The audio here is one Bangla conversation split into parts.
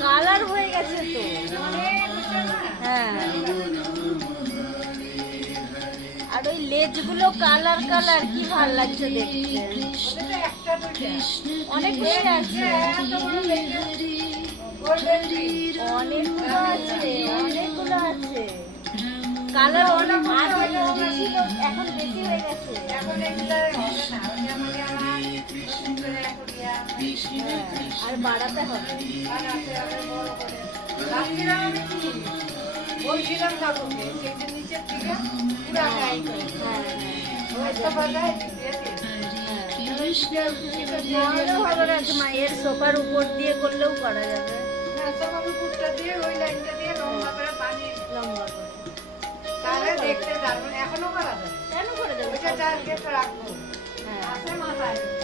কালার হয়ে গেছে তো। হ্যাঁ। আর ওই লেজগুলো কালার কালার কি ভালো লাগছে দেখতে। অনেক কালার অনেক এখন বেশি হয়ে গেছে। হ্যাঁ, আর বাড়াতে হবে মায়ের সোফার উপর দিয়ে করলেও করা যাবে দেখতে এখনও করা যায় কেন করে রাখব হ্যাঁ মাথায়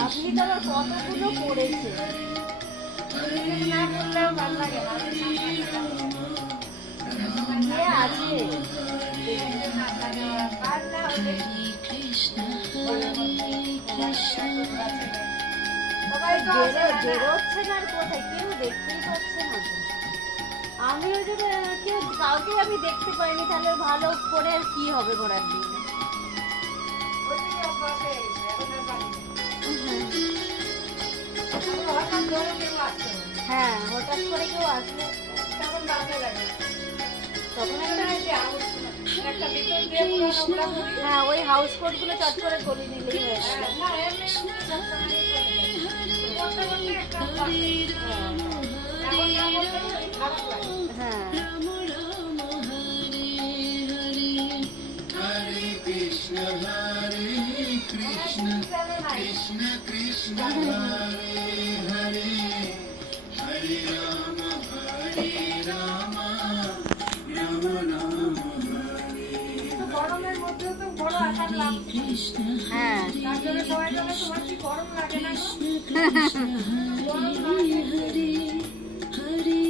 আপনি তো আবার কতগুলো পড়েছে না করলেও কোথায়? কেউ দেখতেই পাচ্ছে না। কেউ কাউকে আমি দেখতে পাইনি তাহলে ভালো করে আর কি হবে ঘোরার দিন হয়ে হঠাৎ করে কেউ আসলে তখন বাজে লাগে। তখন। হ্যাঁ ওই হাউস কোটগুলো চট করে করে নিলেই হয়ে হ্যাঁ, যাবে না, এমনি সবসময় করতে করতে একটা অভ্যাস হয়ে গেছে। হ্যাঁ, এখন না করলে ওই খারাপ লাগে। হ্যাঁ Rama Rama, Hare Hare. Hare Krishna, Hare Krishna, চলে নাই। Krishna Krishna, Hare Hare, Hare Rama, Hare Rama, Rama Rama, Hare তো গরমের মধ্যেও তো বড় আকার লাগছে। Krishna, হ্যাঁ তার জন্য সবাই বলে, তোমার কি গরম লাগে না গো? Krishna, গরম লাগে। Hare Hare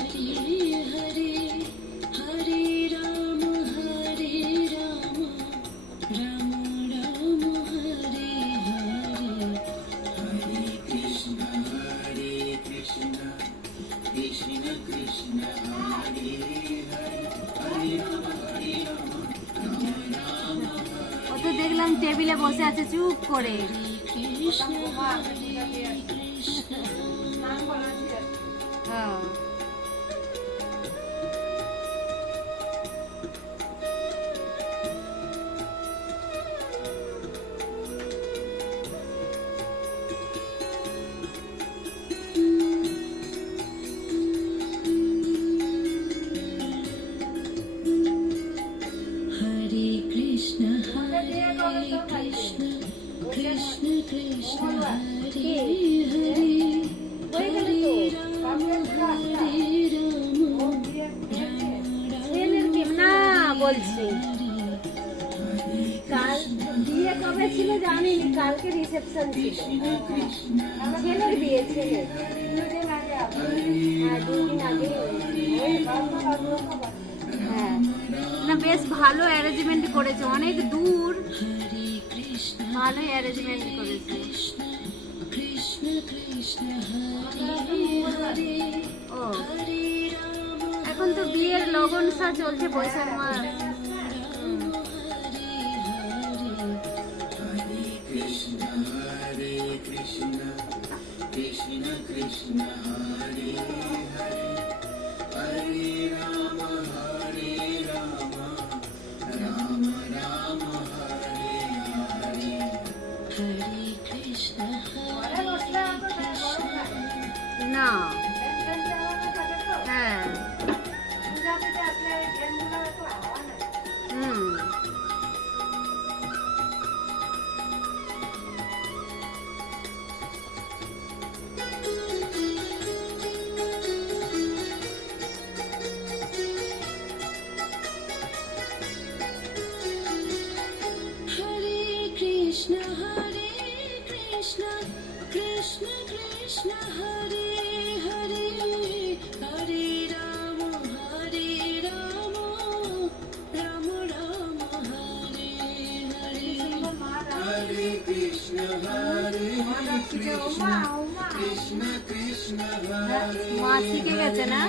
টেবিলে বসে আছে চুপ করে। হ্যাঁ। কালকে রিসেপশন ছিল। ছেলের বিয়ে ছেলে হ্যাঁ। না, বেশ ভালো অ্যারেঞ্জমেন্ট করেছে। অনেক দূর। ভালোই অ্যারেঞ্জমেন্ট করেছে। ও। এখন তো বিয়ের লগন চলছে বৈশাখ মাস। Krishna. মা শিখে গেছে না